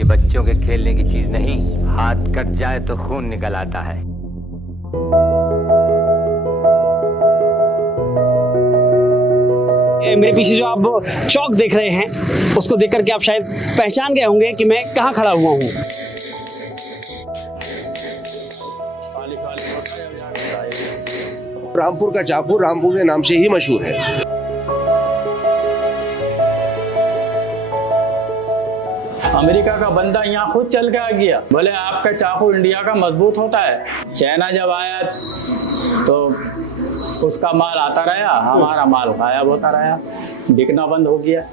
ये बच्चों के खेलने की चीज नहीं, हाथ कट जाए तो खून निकल आता है। मेरे पीछे जो आप चौक देख रहे हैं उसको देख करके आप शायद पहचान गए होंगे कि मैं कहाँ खड़ा हुआ हूँ। रामपुर का चाकू रामपुर के नाम से ही मशहूर है। अमेरिका का बंदा यहाँ खुद चल के आ गया, बोले आपका चाकू इंडिया का मजबूत होता है। चाइना जब आया तो उसका माल आता रहा, हमारा माल गायब होता रहा, बिकना बंद हो गया।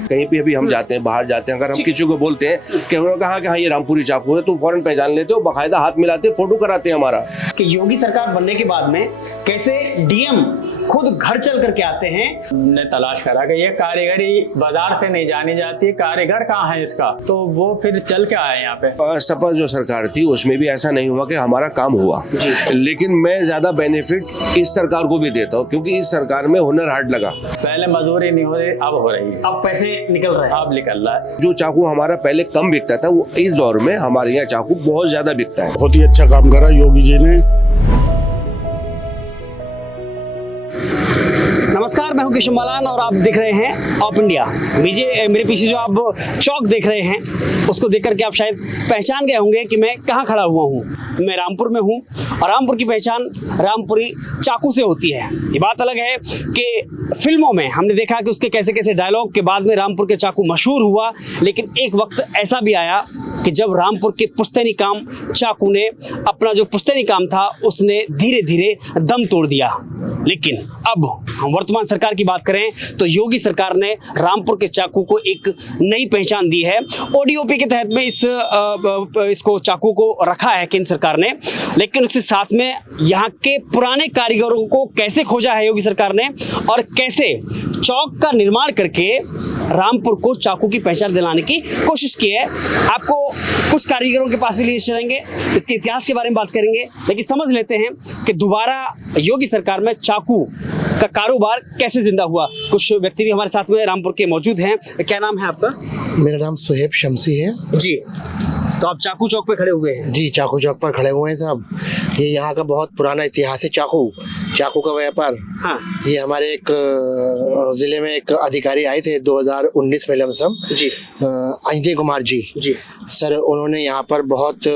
कहीं पे अभी हम जाते हैं, बाहर जाते हैं, अगर हम किसी को बोलते हैं कि उन्होंने कहा कि हाँ ये रामपुरी चाकू है, तुम फौरन पहचान लेते हो, बाकायदा हाथ मिलाते, फोटो कराते हैं हमारा। कि योगी सरकार बनने के बाद में कैसे डीएम खुद घर चल करके आते हैं। हमने तलाश करा कि ये कारीगरी बाजार से नहीं जानी जाती, कारीगर कहाँ है इसका, तो वो फिर चल के आए यहाँ पे। सपा जो सरकार थी उसमें भी ऐसा नहीं हुआ कि हमारा काम हुआ, लेकिन मैं ज्यादा बेनिफिट इस सरकार को भी देता हूँ क्योंकि इस सरकार में हुनर हाट लगा। पहले मजदूरी नहीं हो रही, अब हो रही है, अब पैसे निकल रहे हैं, अब निकल रहा है। जो चाकू हमारा पहले कम बिकता था वो इस दौर में हमारे यहाँ चाकू बहुत ज्यादा बिकता है। बहुत ही अच्छा काम करा योगी जी ने। नमस्कार, मैं हूं किशन बालान और आप देख रहे हैं ऑफ इंडिया। मेरे पीछे जो आप चौक देख रहे हैं उसको देख करके आप शायद पहचान गए होंगे कि मैं कहाँ खड़ा हुआ हूँ। मैं रामपुर में हूँ और रामपुर की पहचान रामपुरी चाकू से होती है। ये बात अलग है कि फिल्मों में हमने देखा कि उसके कैसे कैसे डायलॉग के बाद में रामपुर के चाकू मशहूर हुआ, लेकिन एक वक्त ऐसा भी आया कि जब रामपुर के पुश्तैनी काम चाकू ने अपना जो पुश्तैनी काम था उसने धीरे धीरे दम तोड़ दिया। लेकिन अब हम वर्तमान सरकार की बात करें तो योगी सरकार ने रामपुर के चाकू को एक नई पहचान दी है। ओडीओपी के तहत में इसको चाकू को रखा है केंद्र सरकार ने, लेकिन उसके साथ में यहाँ के पुराने कारीगरों को कैसे खोजा है योगी सरकार ने और कैसे चौक का निर्माण करके रामपुर को चाकू की पहचान दिलाने की कोशिश की है। आपको कुछ कारीगरों के पास भी ले चलेंगे, इसके इतिहास के बारे में बात करेंगे, लेकिन समझ लेते हैं कि दोबारा योगी सरकार में चाकू का कारोबार कैसे जिंदा हुआ। कुछ व्यक्ति भी हमारे साथ में रामपुर के मौजूद हैं। क्या नाम है आपका? मेरा नाम सुहेब शमसी है जी। तो आप चाकू चौक पे खड़े हुए हैं? जी, चाकू चौक पर खड़े हुए हैं साहब। ये यहाँ का बहुत पुराना इतिहास है। चाकू का व्यापार। हाँ। ये हमारे एक जिले में एक अधिकारी आए थे 2019 में लमसम जी। अंजय कुमार जी सर, उन्होंने यहाँ पर बहुत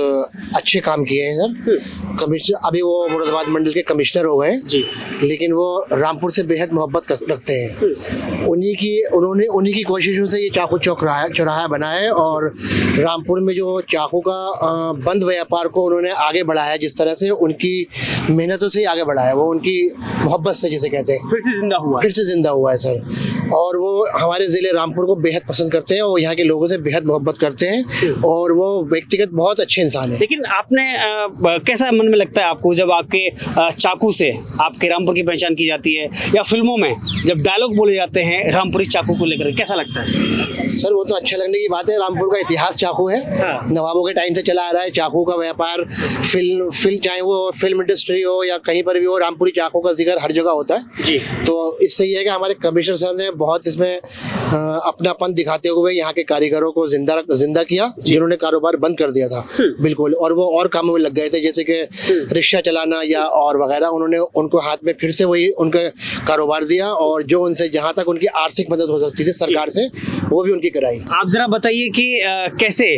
अच्छे काम किए हैं सर। कमिश्नर, अभी वो मुरादाबाद मंडल के कमिश्नर हो गए जी, लेकिन वो रामपुर से बेहद मोहब्बत रखते हैं। उन्हीं की कोशिशों से ये चाकू चौक चौराहा बना है और रामपुर में जो चाकू का बंद व्यापार को उन्होंने आगे बढ़ाया, जिस तरह से उनकी मेहनतों से आगे बढ़ाया, वो उनकी मोहब्बत से जिसे कहते हैं फिर से जिंदा हुआ है सर। और वो हमारे जिले रामपुर को बेहद पसंद करते हैं और यहाँ के लोगों से बेहद मोहब्बत करते हैं और वो व्यक्तिगत बहुत अच्छे इंसान है। लेकिन आपने कैसा मन में लगता है आपको जब आपके चाकू से आपके रामपुर की पहचान की जाती है, या फिल्मों में जब डायलॉग बोले जाते हैं रामपुरी चाकू को लेकर, कैसा लगता है? सर वो तो अच्छा लगने की बात है। रामपुर का इतिहास चाकू है। हाँ। नवाबों के टाइम से चला आ रहा है चाकू का व्यापार। फिल्म चाहे वो फिल्म इंडस्ट्री हो या कहीं पर भी हो, रामपुरी चाकू का जिक्र हर जगह होता है जी। तो इससे ये है कि हमारे कमिश्नर सर ने बहुत इसमें अपनापन दिखाते हुए यहाँ के कारीगरों को जिंदा किया, जिन्होंने कारोबार बंद कर दिया था बिल्कुल, और वो और कामों में लग गए थे, जैसे कि रिक्शा चलाना या और वगैरह। उन्होंने उनको हाथ में फिर से वही उनका कारोबार दिया और जो उनसे जहाँ तक उनकी आर्थिक मदद हो सकती थी सरकार से, वो भी उनकी कराई। आप जरा बताइए कि कैसे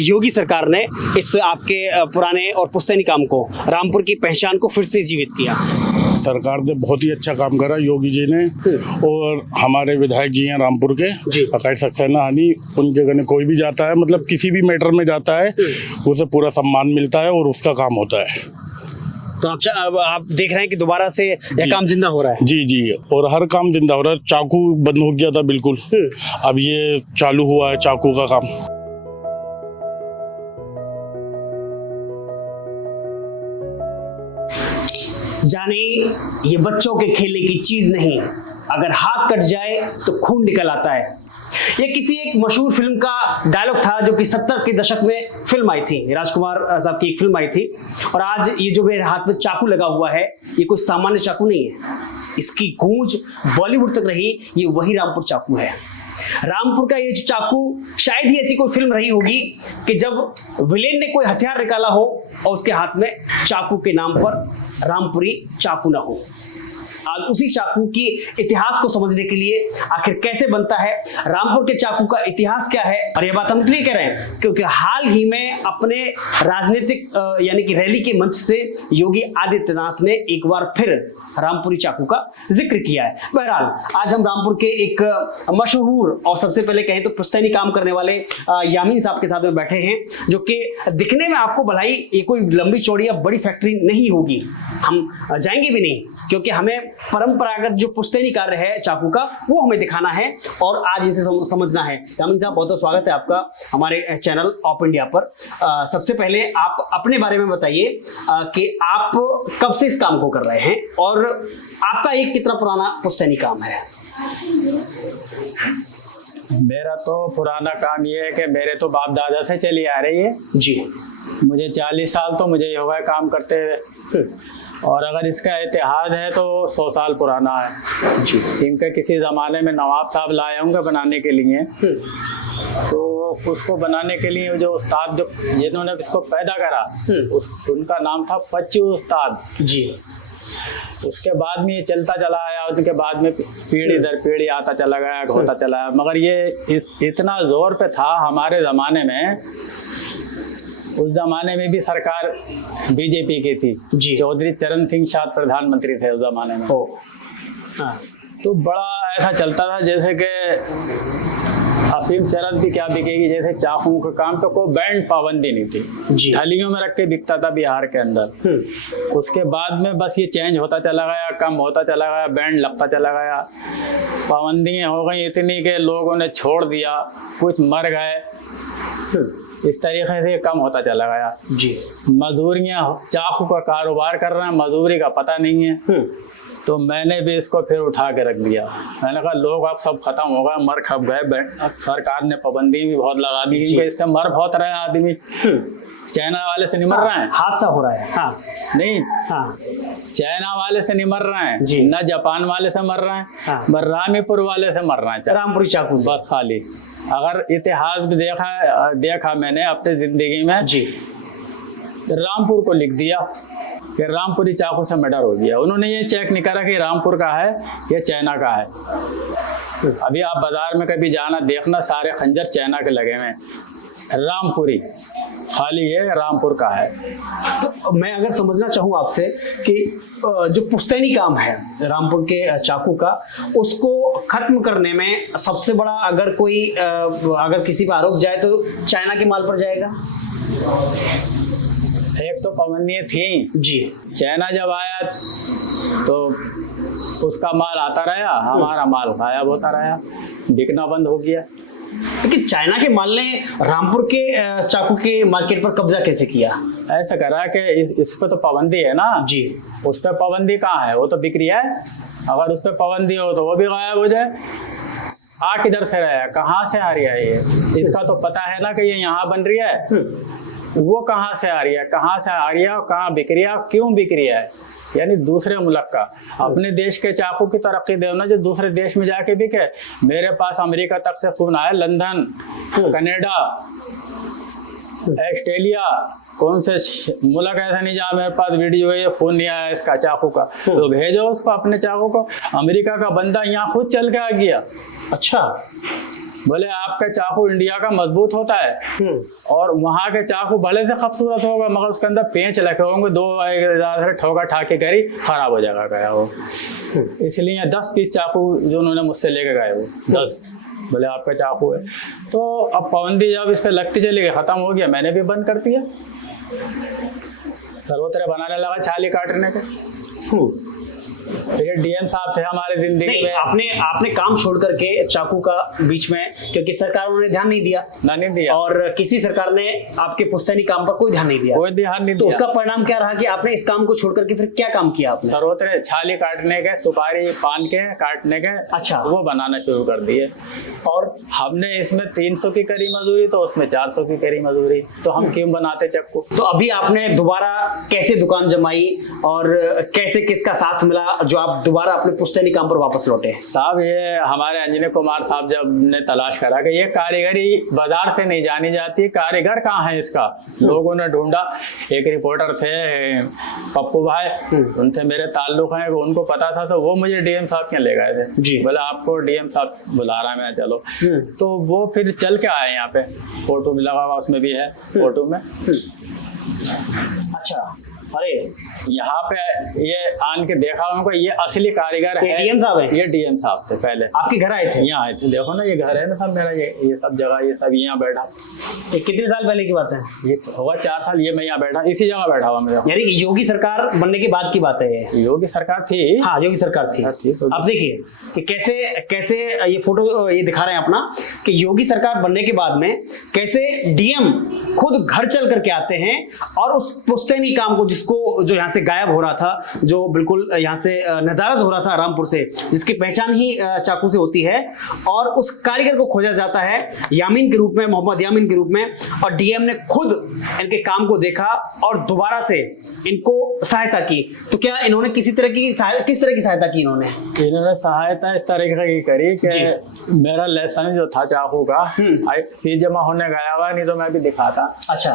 योगी सरकार ने इस आपके पुराने और पुश्तैनी काम को, रामपुर की पहचान को फिर से जीवित किया। सरकार ने बहुत ही अच्छा काम करा योगी जी ने, और हमारे विधायक जी हैं रामपुर के अकाई सक्सेना हानि, उनके घर कोई भी जाता है, मतलब किसी भी मैटर में जाता है, उसे पूरा सम्मान मिलता है और उसका काम होता है। तो आप देख रहे हैं कि दोबारा से यह काम जिंदा हो रहा है? जी, और हर काम जिंदा हो रहा है। चाकू बंद हो गया था बिल्कुल, अब ये चालू हुआ है चाकू का काम। जाने ये बच्चों के खेलने की चीज नहीं, अगर हाथ कट जाए तो खून निकल आता है। ये किसी एक मशहूर फिल्म का डायलॉग था जो कि 70 के दशक में फिल्म आई थी, राजकुमार साहब की एक फिल्म आई थी। और आज ये जो मेरे हाथ में चाकू लगा हुआ है, ये कोई सामान्य चाकू नहीं है, इसकी गूंज बॉलीवुड तक रही। ये वही रामपुर चाकू है। रामपुर का ये जो चाकू, शायद ही ऐसी कोई फिल्म रही होगी कि जब विलेन ने कोई हथियार निकाला हो और उसके हाथ में चाकू के नाम पर रामपुरी चाकू ना हो। आज उसी चाकू की इतिहास को समझने के लिए आखिर कैसे बनता है, रामपुर के चाकू का इतिहास क्या है, और यह बात हम इसलिए कह रहे हैं क्योंकि हाल ही में अपने राजनीतिक यानी कि रैली के मंच से योगी आदित्यनाथ ने एक बार फिर रामपुरी चाकू का जिक्र किया है। बहरहाल आज हम रामपुर के एक मशहूर और सबसे पहले कहें तो पुश्तैनी काम करने वाले यामीन साहब के साथ में बैठे हैं, जो कि दिखने में आपको भलाई ये कोई लंबी चौड़ी या बड़ी फैक्ट्री नहीं होगी, हम जाएंगे भी नहीं, क्योंकि हमें परंपरागत जो पुश्तैनी कार्य है चाकू का वो हमें दिखाना है और आज इसे समझना है। यामीन साहब, बहुत बहुत स्वागत है आपका हमारे चैनल ऑप इंडिया पर। सबसे पहले आप अपने बारे में बताइए कि आप कब से इस काम को कर रहे हैं और आपका एक कितना पुराना पुश्तैनी काम है? मेरा तो पुराना काम ये है कि मेरे तो बाप दादा से चली आ रही है जी। मुझे 40 साल तो मुझे ये हो गए काम करते हुए, और अगर इसका इतिहास है तो 100 साल पुराना है जी। इनके किसी ज़माने में नवाब साहब लाए होंगे बनाने के लिए, तो उसको बनाने के लिए जो उस्ताद जो जिन्होंने इसको पैदा करा उनका नाम था पच्चू उस्ताद जी। उसके बाद में ये चलता चला आया, उनके बाद में पीढ़ी दर पीढ़ी आता चला गया, होता चला आया, मगर ये इतना जोर पे था हमारे ज़माने में। उस जमाने में भी सरकार बीजेपी की थी जी। चौधरी चरण सिंह शाह प्रधानमंत्री थे उस जमाने में। हाँ, तो बड़ा ऐसा चलता था जैसे कि अफीम चरस भी क्या बिकेगी, जैसे चाकू के काम पे कोई बैंड पाबंदी नहीं थी जी। थैलियों में रख के बिकता था बिहार के अंदर। उसके बाद में बस ये चेंज होता चला गया, कम होता चला गया, बैंड लगता चला गया, पाबंदियाँ हो गई इतनी कि लोगों ने छोड़ दिया, कुछ मर गए, इस तरीके से कम होता चला गया जी। मजदूरियाँ, चाकू का कारोबार कर रहे हैं, मजदूरी का पता नहीं है, तो मैंने भी इसको फिर उठा के रख दिया। मैंने कहा लोग अब सब खत्म हो गए, मर खप गए, सरकार ने पाबंदी भी बहुत लगा दी, इससे मर बहुत रहे हैं आदमी। चाइना वाले से नहीं मर रहे हैं, हादसा हो रहा है। हाँ नहीं, हाँ, चाइना वाले से नहीं मर रहे हैं जी, ना जापान वाले से मर रहे हैं, हाँ, रामीपुर वाले से मर रहे हैं, रामपुरी चाकू से। बस खाली। अगर इतिहास भी देखा मैंने अपनी जिंदगी में जी, रामपुर को लिख दिया कि रामपुरी चाकू से मर्डर हो गया। उन्होंने ये चेक नहीं करा कि रामपुर का है या चाइना का है। अभी आप बाजार में कभी जाना देखना, सारे खंजर चाइना के लगे हुए, रामपुरी खाली ये रामपुर का है। तो मैं अगर समझना चाहूँ आपसे कि जो पुश्तैनी काम है रामपुर के चाकू का, उसको खत्म करने में सबसे बड़ा अगर कोई अगर किसी पर आरोप जाए तो चाइना के माल पर जाएगा। एक तो पाबंदियाँ थी जी, चाइना जब आया तो उसका माल आता रहा, हमारा माल गायब होता रहा, बिकना बंद हो गया। लेकिन चाइना के माल ने रामपुर के चाकू के मार्केट पर कब्जा कैसे किया? ऐसा करा कि इस पे तो पाबंदी है ना जी, उस पे पाबंदी कहाँ है, वो तो बिक रहा है। अगर उस पे पाबंदी हो तो वो भी गायब हो जाए। आ किधर से रहा है, कहाँ से आ रही है ये, इसका तो पता है ना कि ये यहाँ बन रही है, वो कहाँ से आ रही है, कहाँ से आ रही है, कहाँ बिक रही है, क्यों बिक रही है, यानी दूसरे मुल्क का। अपने देश के चाकू की तरक्की दे ना जो दूसरे देश में जाके बिके। मेरे पास अमेरिका तक से फोन आया, लंदन, कनाडा, ऑस्ट्रेलिया, कौन से मुल्क ऐसा नहीं जहाँ मेरे पास वीडियो है, फोन नहीं आया इसका चाकू का, तो भेजो उसको अपने चाकू को। अमेरिका का बंदा यहाँ खुद चल के आ गया। अच्छा, बोले आपका चाकू इंडिया का मजबूत होता है और वहाँ के चाकू भले से खूबसूरत होगा मगर उसके अंदर पेंच लगे होंगे, दो ठोका ठाके करी खराब हो जाएगा गया वो। इसलिए 10 पीस चाकू जो उन्होंने मुझसे लेके गए वो 10, बोले आपका चाकू है। तो अब पाबंदी जब इस पर लगती चली गई, खत्म हो गया, मैंने भी बंद कर दिया। सर्वोत्तरे बनाने लगा छाली काटने के। फिर डीएम साहब थे हमारे जिंदगी में। आपने काम छोड़ करके चाकू का बीच में, क्योंकि सरकार उन्होंने ध्यान नहीं दिया और किसी सरकार ने आपके पुश्तैनी काम पर कोई ध्यान नहीं दिया, तो उसका परिणाम क्या रहा कि आपने इस काम को छोड़ करके फिर क्या काम किया आपने? सर्वोत्तरे छाली काटने के, सुपारी पान के काटने के, अच्छा, वो बनाना शुरू कर दिए। और हमने इसमें 300 की करी मजदूरी तो उसमें 400 की करी मजदूरी, तो हम क्यों बनाते चक्कू। तो अभी आपने दोबारा कैसे दुकान जमाई और कैसे किसका साथ मिला जो जो आप दोबारा अपने पुश्तैनी काम पर वापस लौटे? साहब ये हमारे अंजनी कुमार साहब जब ने तलाश करा कि ये कारीगरी बाजार से नहीं जानी जाती, कारीगर कहाँ है इसका, लोगों ने ढूंढा। एक रिपोर्टर थे पप्पू भाई, उनसे मेरे ताल्लुक हैं, उनको पता था, तो वो मुझे डीएम साहब के ले गए थे जी। बोला आपको डीएम साहब बुला रहा है, मैं चलो। तो वो फिर चल के आए यहाँ पे, फोटो भी लगा हुआ उसमें भी है फोटो में। अच्छा, अरे यहाँ पे ये आन के देखा उनको, ये असली कारीगर है। डीएम साहब है? ये डीएम साहब थे पहले। आपके घर आए थे? यहाँ आए थे, देखो ना ये घर है ना सब मेरा, ये सब जगह, ये सब यहाँ बैठा। ये कितने साल पहले की बात है? ये तो होगा 4 साल, ये मैं यहाँ बैठा, इसी जगह बैठा हुआ मेरा। यानी योगी सरकार बनने के बाद की बात है ये? योगी सरकार थी। हाँ, योगी सरकार थी। अब देखिए कि कैसे ये फोटो ये दिखा रहे हैं अपना, कि योगी सरकार बनने के बाद में कैसे डीएम खुद घर चल करके आते हैं और उस पुश्तैनी काम को, जिसको जो यहाँ से गायब हो रहा था, जो बिल्कुल यहाँ से नदारद हो रहा था रामपुर से, जिसकी पहचान ही चाकू से होती है, और उस कारीगर को खोजा जाता है यामीन के रूप में, मोहम्मद यामीन के रूप में, और डीएम ने खुद इनके काम को देखा और दोबारा से इनको सहायता की। तो क्या इन्होंने किस तरह की सहायता की? इन्होंने सहायता इस तरीके की करी कि मेरा लाइसेंस जो था चाकू का फीस जमा होने गया हुआ, नहीं तो मैं भी दिखाता। अच्छा,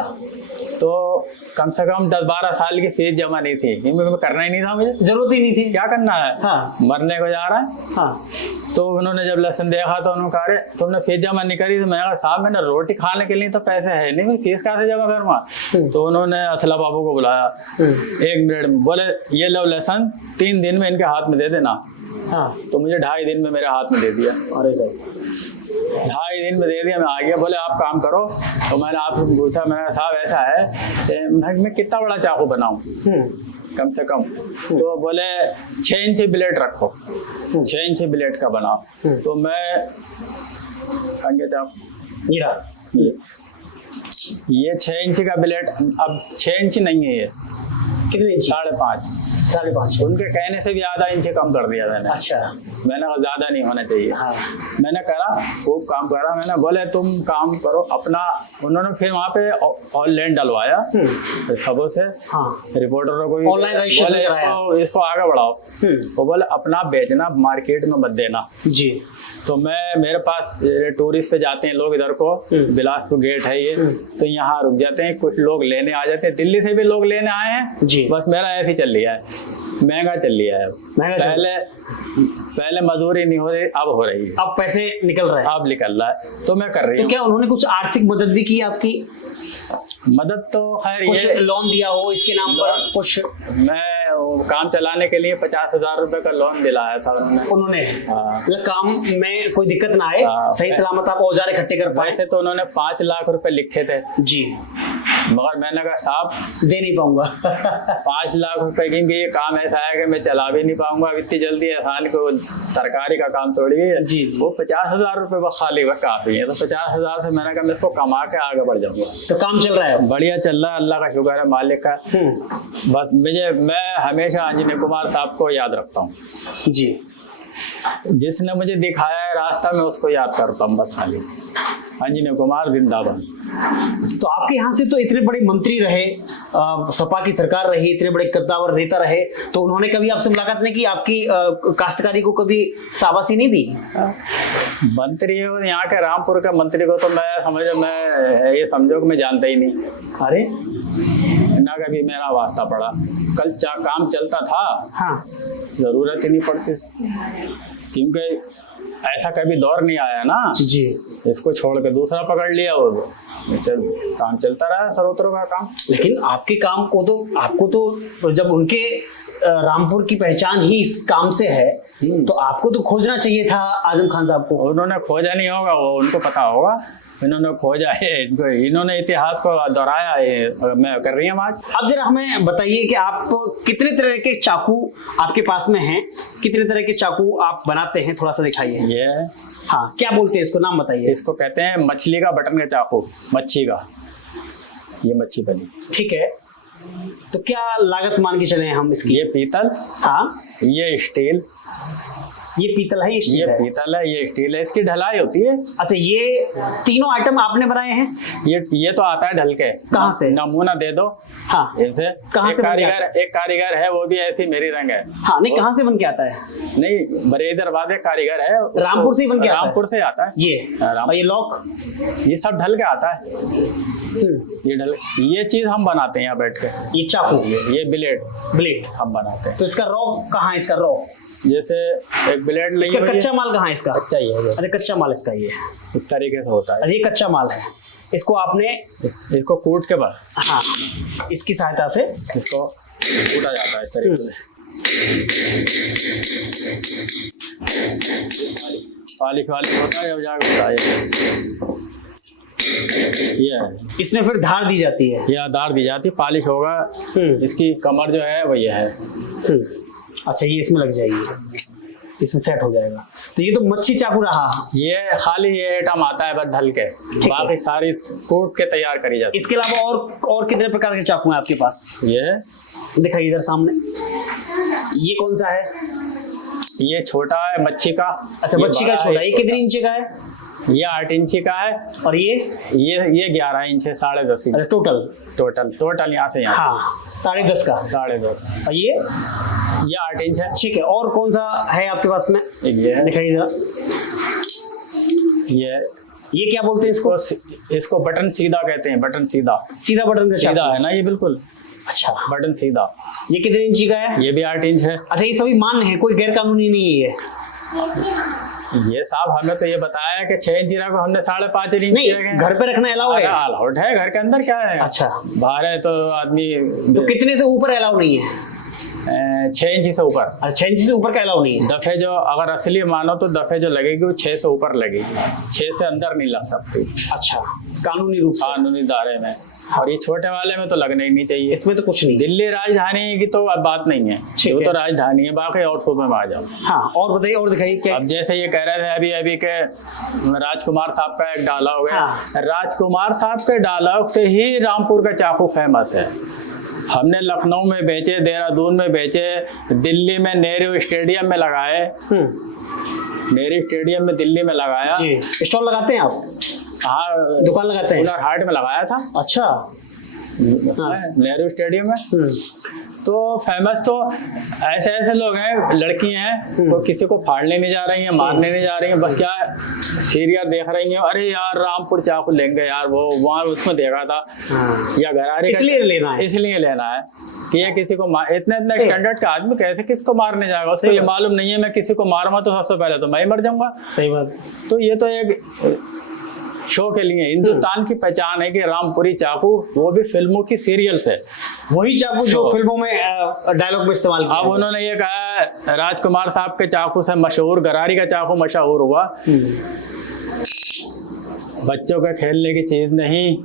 तो कम से कम 10-12 साल की फीस जमा नहीं थी, क्योंकि करना ही नहीं था, मुझे जरूरत ही नहीं थी, क्या करना है। हाँ। मरने को जा रहा है। हाँ। तो उन्होंने जब लेसन देखा तो उन्होंने कहा तुमने फीस जमा नहीं करी। तो मैंने कहा साहब मैंने रोटी खाने के लिए तो पैसे है नहीं, मैं फीस कहाँ से जमा करूँगा। तो उन्होंने असला बाबू को बुलाया, 1 मिनट में बोले ये लो लेसन 3 दिन में इनके हाथ में दे देना। हाँ। तो मुझे 2.5 दिन में मेरे हाथ में दे दिया। अरे सर, 2.5 दिन में दे दिया, मैं आ गया। बोले आप काम करो। तो मैंने आपसे पूछा, मैंने कहा साहब ऐसा है मैं कितना बड़ा चाकू बनाऊं कम से कम। तो बोले 6 इंच ब्लेड रखो, 6 इंच ब्लेड का बनाओ। तो मैं ये 6 इंच का ब्लेड, अब 6 इंच नहीं है, ये कितने इंच? 5.5। उनके कहने से भी आधा इंच कम कर दिया मैंने। अच्छा। मैंने कहा ज्यादा नहीं होना चाहिए। हाँ। मैंने करा, खूब काम करा मैंने। बोले तुम काम करो अपना। उन्होंने फिर वहाँ पे ऑनलाइन डलवाया खबरों से। हाँ। रिपोर्टरों को ऑनलाइन रजिस्ट्रेशन इसको आगे बढ़ाओ। वो बोले अपना बेचना, मार्केट में मत देना जी। तो मेरे पास टूरिस्ट पे जाते हैं लोग, इधर को बिलासपुर गेट है ये, तो यहाँ रुक जाते हैं, कुछ लोग लेने आ जाते हैं, दिल्ली से भी लोग लेने आए हैं जी। बस मेरा ऐसे ही चल लिया है, महंगा चल लिया है। पहले मजदूरी नहीं हो रही, अब हो रही है, अब पैसे निकल रहे हैं, अब निकल रहा है, तो मैं कर रही हूँ। तो क्या उन्होंने कुछ आर्थिक मदद भी की आपकी? मदद तो खैर कुछ लोन दिया हो इसके नाम पर कुछ? मैं काम चलाने के लिए 50,000 रुपए का लोन दिलाया था उन्होंने। काम में कोई दिक्कत ना आए, सही सलामत आप औजार इकट्ठे कर पाए थे। तो उन्होंने 5 लाख रुपए लिखे थे जी, मगर मैंने कहा साहब दे नहीं पाऊंगा 5 लाख रुपए, क्योंकि ये काम ऐसा है कि मैं चला भी नहीं पाऊंगा इतनी जल्दी। आसान को सरकारी का काम थोड़ी है जी। वो 50,000 रुपए वो खाली वह काफी है। तो 50,000 से मैंने कहा मैं इसको कमा के आगे बढ़ जाऊंगा। तो काम चल रहा है? बढ़िया चल रहा है, अल्लाह का शुक्र है, मालिक का। बस मैं हमेशा अंजनी कुमार साहब को याद रखता हूँ जी। जिसने मुझे दिखाया है रास्ता, मैं उसको याद करता हूँ बस खाली। अंजनी कुमार जिंदाबाद। तो आपके यहाँ से तो इतने बड़े मंत्री रहे, सपा की सरकार रही, इतने बड़े कद्दावर नेता रहे, तो उन्होंने कभी आपसे मुलाकात नहीं की? आपकी काश्तकारी को कभी शाबाशी नहीं दी? मंत्री यहाँ के रामपुर के मंत्री को तो मैं ये समझो कि मैं जानता ही नहीं। अरे ना कभी मेरा वास्ता पड़ा, कल काम चलता था। हाँ। जरूरत ही नहीं पड़ती, क्योंकि ऐसा कभी दौर नहीं आया ना जी। इसको छोड़ के दूसरा पकड़ लिया और काम चलता रहा सर्वोत्तरों का काम। लेकिन आपके काम को तो, आपको तो जब उनके रामपुर की पहचान ही इस काम से है, तो आपको तो खोजना चाहिए था आजम खान साहब को। उन्होंने खोजा नहीं होगा, वो उनको पता होगा, इन्होंने खोजा है, इन्होंने इतिहास को दोहराया है, मैं कर रही हूँ आज। अब जरा हमें बताइए कि आप कितने तरह के चाकू आपके पास में हैं, कितने तरह के चाकू आप बनाते हैं, थोड़ा सा दिखाइए। ये हाँ, क्या बोलते हैं इसको, नाम बताइए। इसको कहते हैं मछली का बटन का चाकू, मच्छी का, ये मच्छी बनी। ठीक है, तो क्या लागत मान के चले हम इसकी? ये पीतल, हाँ, ये स्टील, ये पीतल है, ये पीतल है, ये स्टील है, इसकी ढलाई होती है। अच्छा, ये तीनों आइटम आपने बनाए हैं? ये तो आता है ढल के। कहाँ से? नमूना दे दो, हाँ। इनसे कहाँ एक से बन के आता कारीगर है, वो भी ऐसी मेरी रंग है। हाँ, नहीं कहाँ से बन के आता है? नहीं, बरेदराबाद एक कारीगर है, रामपुर से ही बन के आता है? रामपुर से आता है ये राम- और ये लॉक? ये सब ढल के आता है। ये चीज हम बनाते हैं यहाँ बैठ के। ये चाकू, ये ब्लेड हम बनाते हैं। तो इसका रॉ कहाँ है? इसका रॉ जैसे एक ब्लेड इसका लेंगे, कच्चा माल कहाँ है इसका? कच्चा ही है, अच्छा, कच्चा माल इसका ये। इस तरीके से होता है। अच्छा, ये कच्चा माल है, इसको आपने इसको कूट के बाद हाँ इसकी सहायता से इसको कूटा जाता है इस तरीके से। पॉलिश होता है, जब जाकर होता है ये है। इसमें फिर धार दी जाती है। ये आधार दी जाती है, पॉलिश होगा। इसकी कमर जो है वो ये है। अच्छा, ये इसमें लग जाएगी, इसमें सेट हो जाएगा। तो ये तो मच्छी चाकू रहा। ये खाली ये आइटम आता है बस ढल के, बाकी सारी कूट के तैयार करी जाती इसके अलावा और कितने प्रकार के चाकू हैं आपके पास? है। ये है, दिखाइए इधर सामने। ये कौन सा है? ये छोटा है मच्छी का। अच्छा, ये मच्छी का बड़ा छोटा, है, ये कितने इंच का है? ये 8 इंची का है। और ये 11 इंच है, 10.5 इंच अच्छा, टोटल यहाँ से यहाँ। हाँ, 10.5 का। 10.5। और ये 8 इंच है। ठीक है। और कौन सा है आपके पास में? ये है, दिखाइए जरा। ये क्या बोलते हैं इसको? इसको बटन सीधा कहते हैं। बटन सीधा बटन का सीधा चाकू है ना ये, बिल्कुल अच्छा। बटन सीधा। ये कितने इंची का है? ये भी 8 इंच है। अच्छा, ये सभी मान्य है, कोई गैर कानूनी नहीं है ये साहब हमें तो ये बताया कि 6 इंच को हमने 5.5 इंच नहीं, घर पे रखना अलाउ है? अलाउड है, घर के अंदर क्या है। अच्छा, बाहर है तो आदमी तो कितने से ऊपर अलाउ नहीं है? 6 इंच से ऊपर। अच्छा, 6 इंच से ऊपर का अलाउ नहीं है। दफे जो अगर असली मानो तो दफे जो लगेगी वो 6 से ऊपर लगेगी, 6 से अंदर नहीं लग सकती। अच्छा, कानूनी रूप से? कानूनी दायरे में। और ये छोटे वाले में तो लगने ही नहीं चाहिए। इसमें तो कुछ नहीं। दिल्ली राजधानी की तो अब बात नहीं है, वो तो राजधानी है, बाकी और सूबे में आ जाओ। हाँ, और बताइए, और दिखाइए क्या। अब जैसे ये कह रहे थे अभी के राजकुमार साहब का एक डायलॉग है। हाँ। राजकुमार साहब के डायलॉग से ही रामपुर का चाकू फेमस है। हमने लखनऊ में बेचे, देहरादून में बेचे, दिल्ली में नेहरू स्टेडियम में लगाए। नेहरू स्टेडियम में दिल्ली में लगाया। स्टॉल लगाते हैं आप? हाँ, दुकान लगाते हैं। हुनर हाट में लगाया था। अच्छा, नेहरू स्टेडियम में। तो फेमस तो ऐसे लोग हैं, लड़कियां हैं, वो किसी को फाड़ने नहीं जा रही हैं, मारने नहीं जा रही हैं, बस क्या सीरियल देख रही हैं। अरे यार रामपुर चाकू लेंगे यार, वो वहाँ उसमें देखा था या गरारी का, इसलिए लेना है कि ये किसी को इतने स्टैंडर्ड का आदमी कैसे किसको मारने जाएगा। उसको ये मालूम नहीं है मैं किसी को मारूंगा तो सबसे पहले तो मैं ही मर जाऊंगा। सही बात। तो ये तो एक शो के लिए हिंदुस्तान की पहचान है कि रामपुरी चाकू, वो भी फिल्मों की सीरियल से वही चाकू जो फिल्मों में डायलॉग में इस्तेमाल किया। अब उन्होंने ये कहा राजकुमार साहब के चाकू से मशहूर गरारी का चाकू मशहूर हुआ। बच्चों के खेलने की चीज नहीं,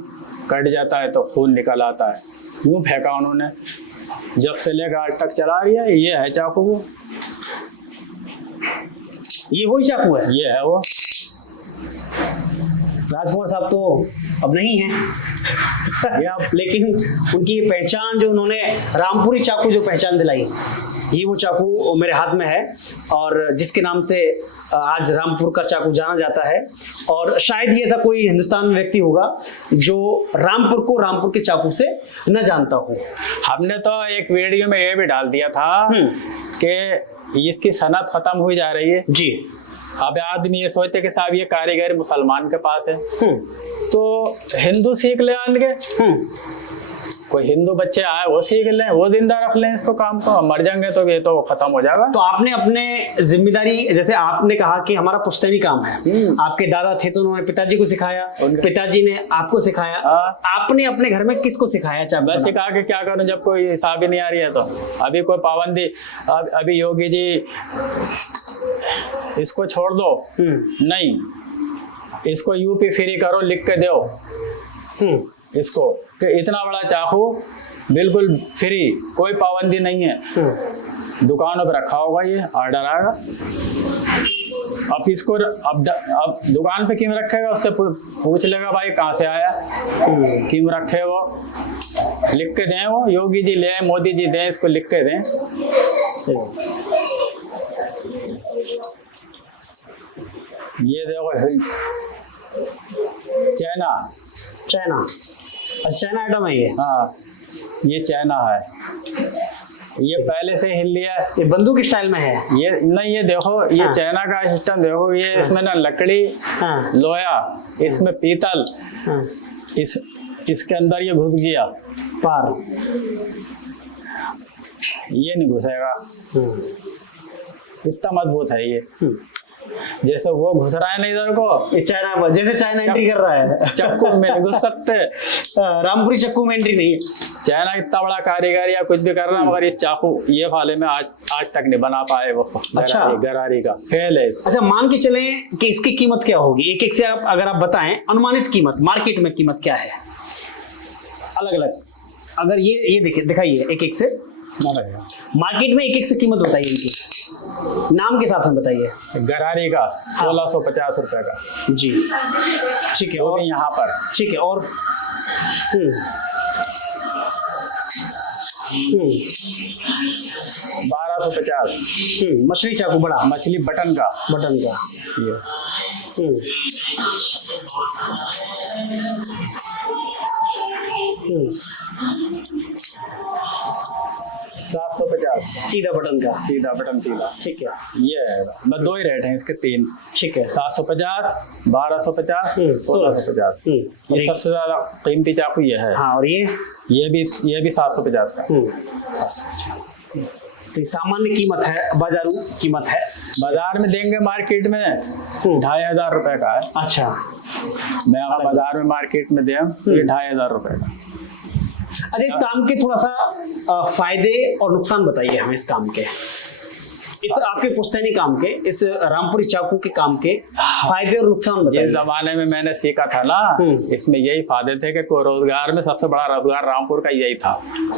कट जाता है तो खून निकल आता है, यूं फेंका उन्होंने। जब से लेकर आज तक चला रही है। ये है चाकू, वो ये वही चाकू है। ये है वो। राजकुमार साहब तो अब नहीं है लेकिन उनकी पहचान जो उन्होंने रामपुरी चाकू जो पहचान दिलाई, ये वो चाकू मेरे हाथ में है और जिसके नाम से आज रामपुर का चाकू जाना जाता है। और शायद ही ऐसा कोई हिंदुस्तान में व्यक्ति होगा जो रामपुर को रामपुर के चाकू से न जानता हो। हमने तो एक वीडियो में ये भी डाल दिया था कि इसकी सनत खत्म हुई जा रही है जी। अब आदमी ये सोचते कि साहब ये कारीगर मुसलमान के पास है तो हिंदू सीख ले आएंगे, कोई हिंदू बच्चे आए वो सीख लें, वो जिंदा रख लें इसको काम को, मर जाएंगे तो ये तो खत्म हो जाएगा। तो आपने अपने जिम्मेदारी, जैसे आपने कहा कि हमारा पुश्तैनी काम है, आपके दादा थे तो उन्होंने पिताजी को सिखाया, पिताजी ने आपको सिखाया, आपने अपने घर में किसको सिखाया? मैं सिखा के क्या करूं जब कोई हिसाब ही नहीं आ रही है। तो अभी कोई पाबंदी, अभी योगी जी इसको छोड़ दो, नहीं इसको यूपी फ्री करो, लिख के दो इसको कि इतना बड़ा चाकू बिल्कुल फ्री, कोई पाबंदी नहीं है, दुकानों पर रखा होगा, ये ऑर्डर आएगा। अब इसको अब दुकान पे क्यों रखेगा, उससे पूछ लेगा भाई कहाँ से आया, क्यों रखे, वो लिख के दें, वो योगी जी ले, मोदी जी दें, इसको लिख के दें। ये देखो चाइना अच्छा चाइना आइटम है ये। हाँ, ये चाइना है, ये पहले से हिल लिया है। ये बंदूक स्टाइल में है। ये नहीं, ये देखो, ये हाँ। चाइना का सिस्टम देखो, ये इसमें ना लकड़ी, हाँ। लोहा, इसमें पीतल, हाँ। इसके अंदर ये घुस गया पार। ये नहीं घुसेगा, इतना मजबूत है ये। जैसे वो घुस रहा है ना इधर को, ये चाइना, जैसे चाइना एंट्री कर रहा है। चक्कू में नहीं घुस सकते। रामपुरी चक्कू में एंट्री नहीं है। चाइना इतना बड़ा कारीगर या कुछ भी कर रहा है, मगर ये चाकू ये वाले में आज तक नहीं बना पाए वो। अच्छा। गरारी का फेल है। अच्छा, मान के चलें कि इसकी कीमत क्या होगी, एक एक से आप अगर आप बताएं अनुमानित कीमत, मार्केट में कीमत क्या है अलग अलग, अगर ये देखिए, दिखाइए एक एक से मार्केट में एक एक से कीमत बताइए इनकी, नाम के साथ में बताइए। गरारी का 1650 रुपए का जी, ठीक है। वो और भी यहाँ पर ठीक है, और 1250। मछली चाकू बड़ा, मछली बटन का, ये 750 सीधा बटन का। सीधा बटन सीधा। ठीक है, ये है, बस दो ही रेट हैं इसके, तीन। ठीक है। 750, 1250, 1650। ये ठीक। सबसे ज्यादा कीमती चाकू ये है। हाँ, और ये भी 750 का। तो सामान्य कीमत है, बाजारू कीमत है। बाजार में देंगे मार्केट में 2500 रुपए का है। अच्छा, मैं अगर बाजार में मार्केट में दें ये 2500 रुपए का। अच्छा, इस काम के थोड़ा सा फायदे और नुकसान बताइए हमें, इस काम के, इस आपके पुश्तैनी काम के, इस रामपुरी चाकू के काम के फायदे और नुकसान जिस बताइए। जमाने में मैंने सीखा था ना, इसमें यही फायदे थे कि रोजगार में सबसे बड़ा रोजगार रामपुर का यही था।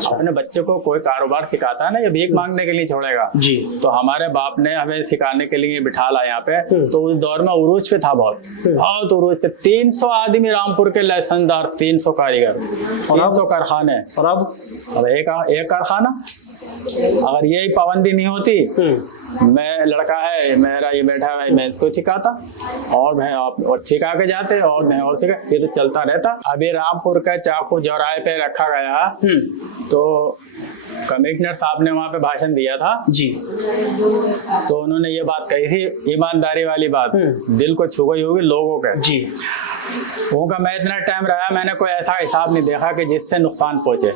अपने बच्चों को कोई कारोबार सिखाता है ना, ये भीख मांगने के लिए छोड़ेगा जी। तो हमारे बाप ने हमें सिखाने के लिए बिठा ला यहाँ पे। तो उस दौर में उरूज पे था, बहुत उरूज पे। 300 आदमी रामपुर के लाइसेंसदार, 300 कारीगर, 300 कारखाने। और अब एक कारखाना, अगर यही पाबंदी नहीं होती, मैं लड़का है मेरा ये बैठा है, मैं इसको सिखाता और मैं और सिखा के जाते और मैं और सिखा, ये तो चलता रहता। अभी रामपुर का चाकू चौराहे पे रखा गया, तो कमिश्नर साहब ने वहाँ पे भाषण दिया था जी। तो उन्होंने ये बात कही थी, ईमानदारी वाली बात, दिल को छू गई होगी लोगों के जी। वो का मैं इतना टाइम रहा, मैंने कोई ऐसा हिसाब नहीं देखा कि जिससे नुकसान पहुंचे।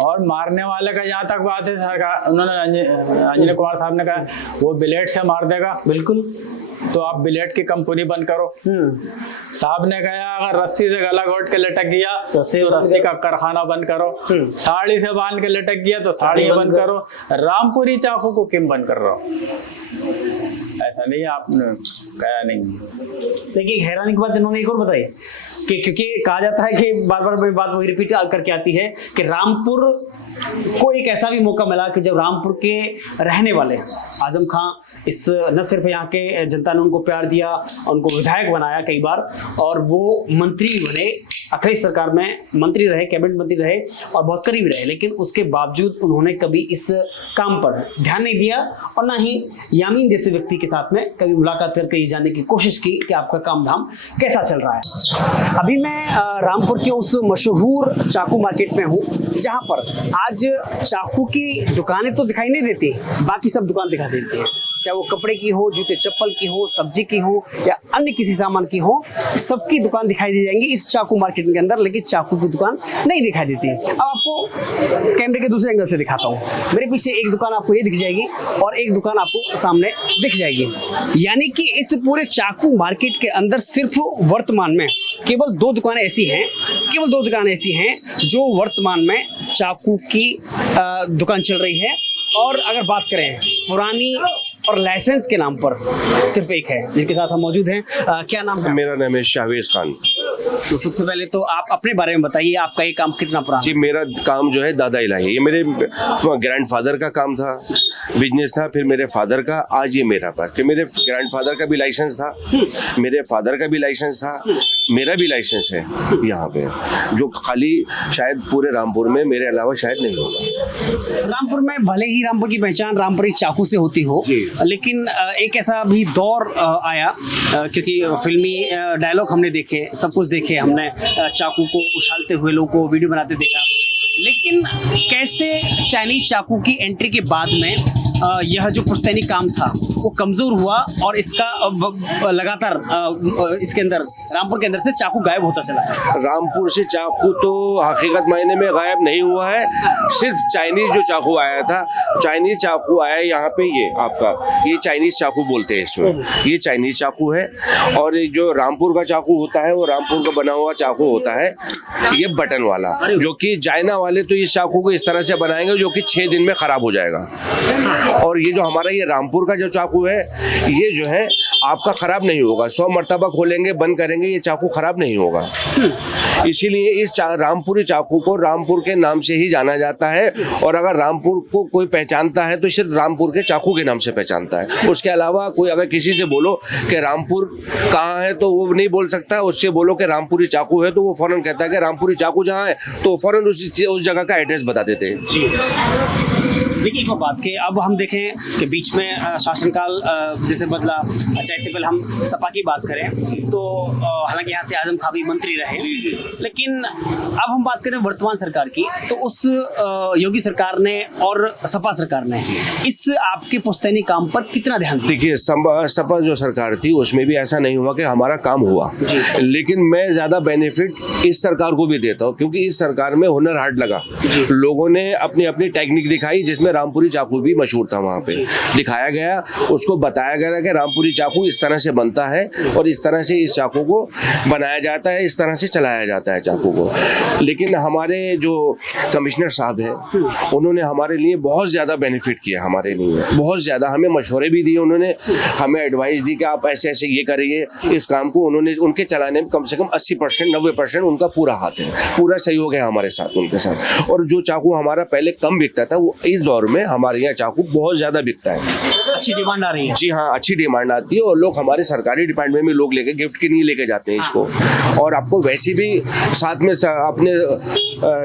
और मारने वाले का जहाँ तक बात है, सरकार उन्होंने अंजनी कुमार साहब ने कहा वो ब्लेड से मार देगा, बिल्कुल, तो आप ब्लेड की कंपनी बंद करो। साहब ने कहा अगर रस्सी से गला घोट के लटक गया तो रस्सी का कारखाना बंद करो, साड़ी से बांध के लटक गया तो साड़ी बंद करो, रामपुरी चाकू को क्यों बंद कर रहा हो? ऐसा नहीं, आपने कहा नहीं। लेकिन हैरानी की बात इन्होंने एक और बताई कि क्योंकि कहा जाता है कि बार बार बात वही रिपीट करके आती है कि रामपुर को एक ऐसा भी मौका मिला कि जब रामपुर के रहने वाले आजम खां, इस न सिर्फ यहाँ के जनता ने उनको प्यार दिया, उनको विधायक बनाया कई बार, और वो मंत्री बने, अखिलेश सरकार में मंत्री रहे, कैबिनेट मंत्री रहे और बहुत करीब रहे, लेकिन उसके बावजूद उन्होंने कभी इस काम पर ध्यान नहीं दिया और ना ही यामीन जैसे व्यक्ति के साथ में कभी मुलाकात करके ये जानने की कोशिश की कि आपका काम धाम कैसा चल रहा है। अभी मैं रामपुर के उस मशहूर चाकू मार्केट में हूँ जहाँ पर आज चाकू की दुकानें तो दिखाई नहीं देती, बाकी सब दुकान दिखा देती हैं, चाहे वो कपड़े की हो, जूते चप्पल की हो, सब्जी की हो या अन्य किसी सामान की हो, सबकी दुकान दिखाई दी जाएंगी इस चाकू मार्केट के अंदर, लेकिन चाकू की दुकान नहीं दिखाई देती। अब आपको कैमरे के दूसरे एंगल से दिखाता हूँ। मेरे पीछे एक दुकान आपको ये दिख जाएगी और एक दुकान आपको सामने दिख जाएगी, यानी कि इस पूरे चाकू मार्केट के अंदर सिर्फ वर्तमान में केवल दो दुकानें ऐसी हैं जो वर्तमान में चाकू की दुकान चल रही है। और अगर बात करें पुरानी और लाइसेंस के नाम पर सिर्फ एक है जिनके साथ हम मौजूद हैं। क्या नाम है? मेरा नाम है शाहवेज खान। तो सबसे पहले तो आप अपने बारे में बताइए, आपका ये काम कितना पुराना? जी, मेरा काम जो है दादा इलाही, ये मेरे ग्रैंडफादर का काम था, बिजनेस था, फिर मेरे फादर का, आज ये मेरा पर। कि मेरे ग्रैंडफादर का भी लाइसेंस था, मेरे फादर का भी लाइसेंस था, मेरा भी लाइसेंस है यहाँ पे, जो खाली शायद पूरे रामपुर में मेरे अलावा शायद नहीं होगा। रामपुर में भले ही रामपुर की पहचान रामपुरी चाकू से होती हो, लेकिन एक ऐसा भी दौर आया, क्योंकि फिल्मी डायलॉग हमने देखे, सब कुछ देखे हमने, चाकू को उछालते हुए लोगों को वीडियो बनाते देखा, लेकिन कैसे चाइनीज चाकू की एंट्री के बाद में यह जो पुश्तैनी काम था वो कमजोर हुआ और इसका लगातार इसके अंदर रामपुर के अंदर से चाकू गायब होता चला है। रामपुर से चाकू तो हकीकत मायने में गायब नहीं हुआ है, सिर्फ चाइनीज जो चाकू आया था, चाइनीज चाकू आया यहाँ पे, ये आपका ये चाइनीज चाकू बोलते हैं इसमें, ये चाइनीज चाकू है। और जो रामपुर का चाकू होता है वो रामपुर का बना हुआ चाकू होता है, ये बटन वाला, जो कि चाइना वाले तो इस चाकू को इस तरह से बनाएंगे जो कि 6 दिन में खराब हो जाएगा। और ये जो हमारा ये रामपुर का जो चाकू है, ये जो है आपका खराब नहीं होगा, 100 मरतबा खोलेंगे बंद करेंगे ये चाकू खराब नहीं होगा। इसीलिए इस रामपुरी चाकू को रामपुर के नाम से ही जाना जाता है। और अगर रामपुर को कोई पहचानता है तो सिर्फ रामपुर के चाकू के नाम से पहचानता है। उसके अलावा कोई अगर किसी से बोलो कि रामपुर कहाँ है तो वो नहीं बोल सकता। उससे बोलो कि रामपुरी चाकू है तो वो फौरन कहता है कि रामपुरी चाकू जहाँ है, तो फौरन उस जगह का एड्रेस बता देते हैं। देखिए एक बात कि अब हम देखें कि बीच में शासनकाल जैसे बदला, अच्छा इससे पहले हम सपा की बात करें तो हालांकि यहाँ से आजम खां भी मंत्री रहे, लेकिन अब हम बात करें वर्तमान सरकार की तो उस योगी सरकार ने और सपा सरकार ने इस आपके पुश्तैनी काम पर कितना ध्यान दिया? देखिए सपा जो सरकार थी उसमें भी ऐसा नहीं हुआ कि हमारा काम हुआ, लेकिन मैं ज्यादा बेनिफिट इस सरकार को भी देता हूँ क्योंकि इस सरकार में हुनर हाट लगा, लोगों ने अपनी अपनी टेक्निक दिखाई, जिसमें रामपुरी चाकू भी मशहूर था। वहाँ पे दिखाया गया, उसको बताया गया कि रामपुरी चाकू इस तरह से बनता है और इस तरह से इस चाकू को बनाया जाता है, इस तरह से चलाया जाता है चाकू को। लेकिन हमारे जो कमिश्नर साहब हैं उन्होंने हमारे लिए बहुत ज़्यादा बेनिफिट किया, हमारे लिए बहुत ज़्यादा हमें मशवरे भी दिए, उन्होंने हमें एडवाइस दी कि आप ऐसे ऐसे ये करिए इस काम को। उन्होंने उनके चलाने में कम से कम 80% 90% उनका पूरा हाथ है, पूरा सहयोग है हमारे साथ, उनके साथ। और जो चाकू हमारा पहले कम बिकता था वो इस दौर में हमारे यहाँ चाकू बहुत ज्यादा बिकता है, अच्छी डिमांड आ रही है। जी हाँ, अच्छी डिमांड आती है और लोग हमारे सरकारी डिपार्टमेंट में लोग लेके गिफ्ट के लिए लेके जाते हैं इसको। और आपको वैसे भी साथ में अपने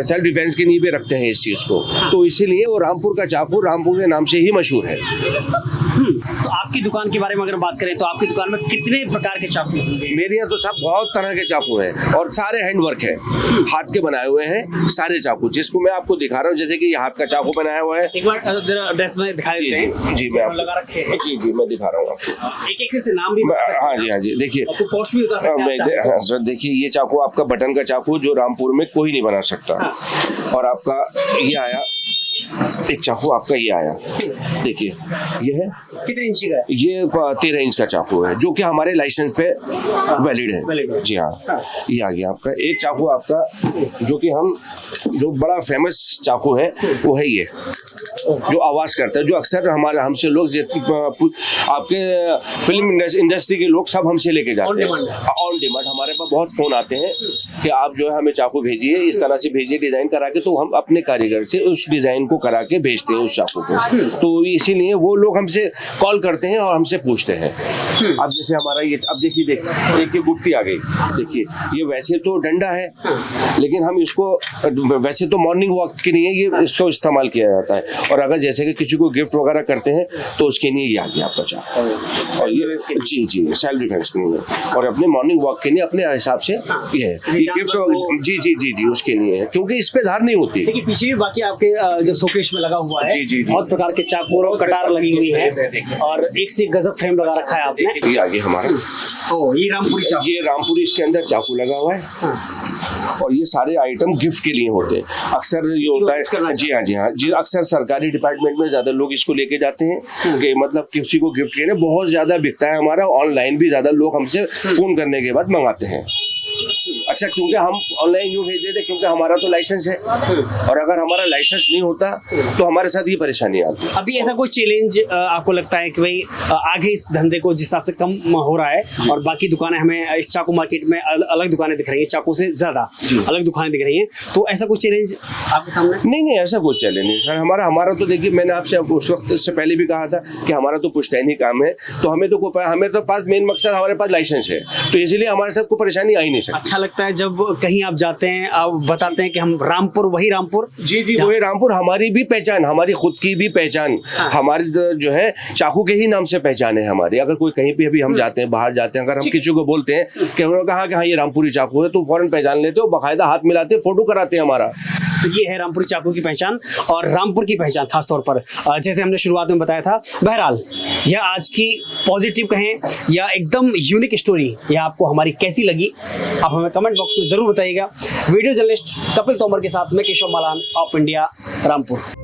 सेल्फ डिफेंस के लिए भी रखते हैं इस चीज को, तो इसीलिए वो रामपुर का चाकू रामपुर के नाम से ही मशहूर है। तो आपकी दुकान के बारे में अगर बात करें तो आपकी दुकान में कितने प्रकार के चाकू होंगे? मेरे यहाँ तो सब बहुत तरह के चाकू हैं और सारे हैंडवर्क है, हाथ के बनाए हुए हैं सारे चाकू, जिसको मैं आपको दिखा रहा हूँ। जैसे कि ये हाथ का चाकू बनाया हुआ है, एक बार ड्रेस में दिखा देते हैं। जी मैं लगा रखे हैं। जी मैं दिखा रहा हूँ आपको, एक एक से नाम भी। हाँ जी देखिए, पोस्ट भी बता सकते हैं। सर देखिए ये चाकू आपका बटन का चाकू जो रामपुर में कोई नहीं बना सकता। और आपका ये आया एक चाकू, आपका ये आया, देखिए ये है कितने इंची का है? ये 13 इंच का चाकू है जो कि हमारे लाइसेंस पे वैलिड है। जी हाँ, ये आ गया आपका एक चाकू आपका, जो कि हम जो बड़ा फेमस चाकू है वो है ये, जो आवाज करता है, जो अक्सर हमारे हमसे लोग आपके फिल्म इंडस्ट्री के लोग सब हमसे लेके जाते हैं ऑन डिमांड। हमारे पास बहुत फोन आते हैं कि आप जो है हमें चाकू भेजिए, इस तरह से भेजिए डिजाइन करा के, तो हम अपने कारीगर से उस डिजाइन को करा के भेजते हैं उस चाकू को। तो इसीलिए वो लोग हमसे कॉल करते हैं और हमसे पूछते हैं। अब जैसे हमारा ये, अब देखिए गुत्ती आ गई, देखिए ये वैसे तो डंडा है लेकिन हम इसको वैसे तो मॉर्निंग वॉक के लिए ये इसको इस्तेमाल किया जाता है। और अगर जैसे कि किसी को गिफ्ट वगैरह करते हैं तो उसके लिए ये आ गया आपका चाकू, और ये जी सेल्फ डिफेंस के लिए, और अपने मॉर्निंग वॉक के लिए अपने हिसाब से ये है, ये गिफ्ट जी उसके लिए है, क्योंकि इस पे धार नहीं होती। देखिए पीछे भी बाकी आपके जो शोकेस में लगा हुआ है, जी बहुत प्रकार के चाकू और कटार लगी हुई है और एक से एक गजब फ्रेम लगा रखा है आपने। ये आगे हमारा ये रामपुरी चाकू, ये रामपुरी इसके अंदर चाकू लगा हुआ है। और ये सारे आइटम गिफ्ट के लिए होते हैं। अक्सर ये होता है, जी हाँ, अक्सर सरकारी डिपार्टमेंट में ज्यादा लोग इसको लेके जाते हैं कि मतलब किसी को गिफ्ट के लिए बहुत ज्यादा बिकता है हमारा। ऑनलाइन भी ज्यादा लोग हमसे फोन करने के बाद मंगाते हैं। अच्छा, क्योंकि हम ऑनलाइन यूँ भेज देते क्योंकि हमारा तो लाइसेंस है, और अगर हमारा लाइसेंस नहीं होता तो हमारे साथ ये परेशानी आती। अभी ऐसा कोई चैलेंज आपको लगता है कि भाई आगे इस धंधे को जिस हिसाब से कम हो रहा है और बाकी दुकानें हमें इस चाकू मार्केट में अलग दुकानें दिख रही हैं, चाकू से ज्यादा अलग दुकानें दिख रही हैं, तो ऐसा कोई चैलेंज आपके सामने? नहीं, ऐसा कोई चैलेंज नहीं सर। हमारा तो देखिए, मैंने आपसे उस वक्त से पहले भी कहा था कि हमारा तो पुश्तैनी काम है, तो हमें तो पास मेन मकसद हमारे पास लाइसेंस है, तो इसलिए हमारे साथ कोई परेशानी आ ही नहीं सकती। अच्छा लगता है जब कहीं आप जाते हैं, आप बताते हैं कि हम रामपुर, वही रामपुर। जी वही रामपुर, हमारी भी पहचान, हमारी खुद की भी पहचान, हमारी जो है चाकू के ही नाम से पहचान है हमारी। अगर कोई कहीं पे अभी हम जाते हैं, बाहर जाते हैं, अगर हम किसी को बोलते हैं कि उन्होंने कहा कि हाँ ये रामपुरी चाकू है, तो फौरन पहचान लेते हो, बाकायदा हाथ मिलाते, फोटो कराते हैं हमारा। तो ये है रामपुरी चाकू की पहचान और रामपुर की पहचान खासतौर पर, जैसे हमने शुरुआत में बताया था। बहरहाल यह आज की पॉजिटिव कहें या एकदम यूनिक स्टोरी, यह आपको हमारी कैसी लगी आप हमें कमेंट बॉक्स में जरूर बताइएगा। वीडियो जर्नलिस्ट कपिल तोमर के साथ मैं Keshav Malan, of India, Rampur.